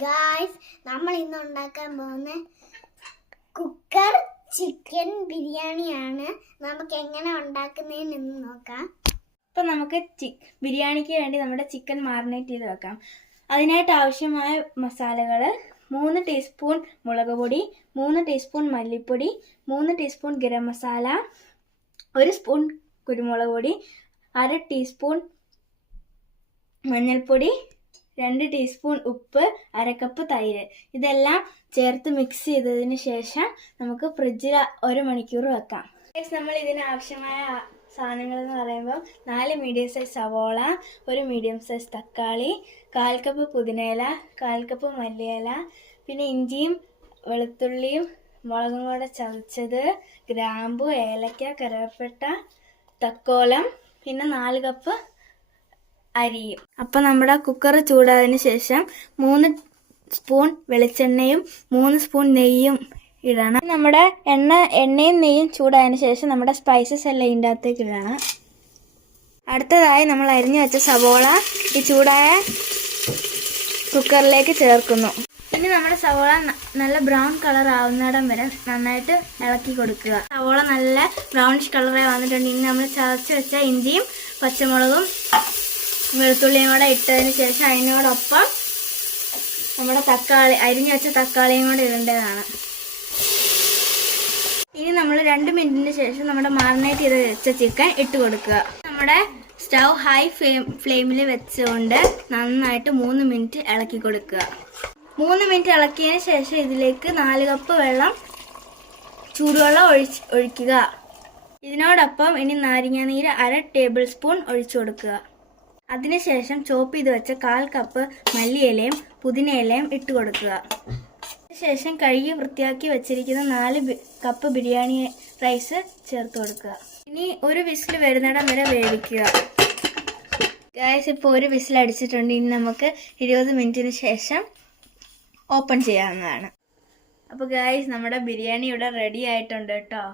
Guys, നമ്മൾ ഇന്ന് ഉണ്ടാക്കാൻ പോകുന്ന കുക്കർ ചിക്കൻ ബിരിയാണിയാണ്. നമുക്ക് എങ്ങനെ ഉണ്ടാക്കുന്നതെന്ന് നോക്കാം. ഇപ്പം നമുക്ക് ബിരിയാണിക്ക് വേണ്ടി നമ്മുടെ ചിക്കൻ മാറിനേറ്റ് ചെയ്ത് വെക്കാം. അതിനായിട്ട് ആവശ്യമായ മസാലകൾ: 3 ടീസ്പൂൺ മുളക് പൊടി, 3 ടീസ്പൂൺ മല്ലിപ്പൊടി, 3 ടീസ്പൂൺ ഗരം മസാല, 1 സ്പൂൺ കുരുമുളക് പൊടി, 1/2 ടീസ്പൂൺ മഞ്ഞൾപ്പൊടി, 2 ടീസ്പൂൺ ഉപ്പ്, 1 കപ്പ് തൈര്. ഇതെല്ലാം ചേർത്ത് മിക്സ് ചെയ്തതിന് ശേഷം നമുക്ക് ഫ്രിഡ്ജിൽ 1 മണിക്കൂർ വെക്കാം. നമ്മൾ ഇതിന് ആവശ്യമായ സാധനങ്ങൾ എന്ന് പറയുമ്പോൾ 4 മീഡിയം സൈസ് സവോള, 1 മീഡിയം സൈസ് തക്കാളി, 1/4 കപ്പ് പുതിനയില, 1/4 കപ്പ് മല്ലിയില, പിന്നെ ഇഞ്ചിയും വെളുത്തുള്ളിയും മുളകും കൂടെ ചതച്ചത്, ഗ്രാമ്പു, ഏലക്ക, കറുവപ്പട്ട, തക്കോലം, പിന്നെ 4 കപ്പ് അരിയും. അപ്പം നമ്മുടെ കുക്കർ ചൂടായതിനു ശേഷം 3 സ്പൂൺ വെളിച്ചെണ്ണയും 3 സ്പൂൺ നെയ്യും ഇടണം. നമ്മുടെ എണ്ണയും നെയ്യും ചൂടായതിനു ശേഷം നമ്മുടെ സ്പൈസസ് എല്ലാം ഇതിൻ്റെ അകത്തേക്ക് ഇടണം. അടുത്തതായി നമ്മൾ അരിഞ്ഞു വെച്ച സവോള ഈ ചൂടായ കുക്കറിലേക്ക് ചേർക്കുന്നു. ഇനി നമ്മുടെ സവോള നല്ല ബ്രൗൺ കളർ ആവുന്നിടം വരെ നന്നായിട്ട് ഇളക്കി കൊടുക്കുക. സവോള നല്ല ബ്രൗണിഷ് കളറായി വന്നിട്ടുണ്ട്. ഇനി നമ്മൾ ചതച്ച് വെച്ച ഇഞ്ചിയും പച്ചമുളകും വെളുത്തുള്ളിയും കൂടെ ഇട്ടതിന് ശേഷം അതിനോടൊപ്പം നമ്മുടെ അരിഞ്ഞു വെച്ച തക്കാളിയും കൂടെ ഇടേണ്ടതാണ്. ഇനി നമ്മൾ 2 മിനിറ്റിന് ശേഷം നമ്മുടെ മാറിനേറ്റ് ചെയ്ത് വെച്ച ചിക്കൻ ഇട്ട് കൊടുക്കുക. നമ്മുടെ സ്റ്റൗ ഹൈ ഫ്ലെയിമിൽ വെച്ചുകൊണ്ട് നന്നായിട്ട് 3 മിനിറ്റ് ഇളക്കി കൊടുക്കുക. 3 മിനിറ്റ് ഇളക്കിയതിന് ശേഷം ഇതിലേക്ക് 4 കപ്പ് ചൂടുവെള്ളം ഒഴിക്കുക. ഇതിനോടൊപ്പം ഇനി നാരങ്ങാനീര് 1/2 ടേബിൾ സ്പൂൺ ഒഴിച്ചു കൊടുക്കുക. അതിനുശേഷം ചോപ്പ് ചെയ്ത് വെച്ച 1/4 കപ്പ് മല്ലിയിലയും പുതിനയിലയും ഇട്ട് കൊടുക്കുക. അതിനുശേഷം കഴുകി വൃത്തിയാക്കി വെച്ചിരിക്കുന്ന 4 കപ്പ് ബിരിയാണി റൈസ് ചേർത്ത് കൊടുക്കുക. ഇനി 1 വിസിൽ വരുന്നിടം വരെ വേവിക്കുക. ഗായ്സ്, ഇപ്പോൾ 1 വിസിൽ അടിച്ചിട്ടുണ്ട്. ഇനി നമുക്ക് 20 മിനിറ്റിന് ശേഷം ഓപ്പൺ ചെയ്യാവുന്നതാണ്. അപ്പോൾ ഗായ്സ്, നമ്മുടെ ബിരിയാണി ഇവിടെ റെഡി ആയിട്ടുണ്ട് കേട്ടോ.